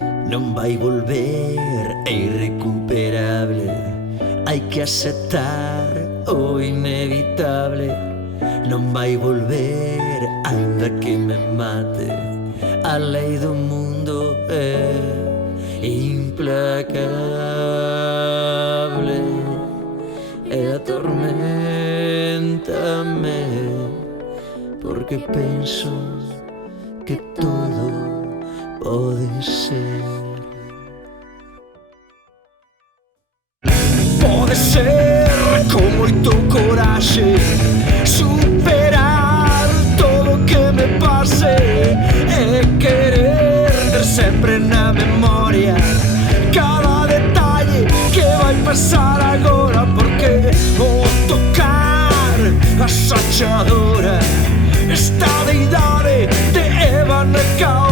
non vai volver, é irrecuperable. Hai que aceptar o inevitable. Non vai volver, aínda que me mate. A lei do mundo é implacable e atorméntame, porque penso que todo pode ser. Pode ser con moito coraxe superar todo o que me pase e querer ter sempre na memoria cada detalle que vai pasar agora, porque o tocar a sachadora esta deidade de Eva na causa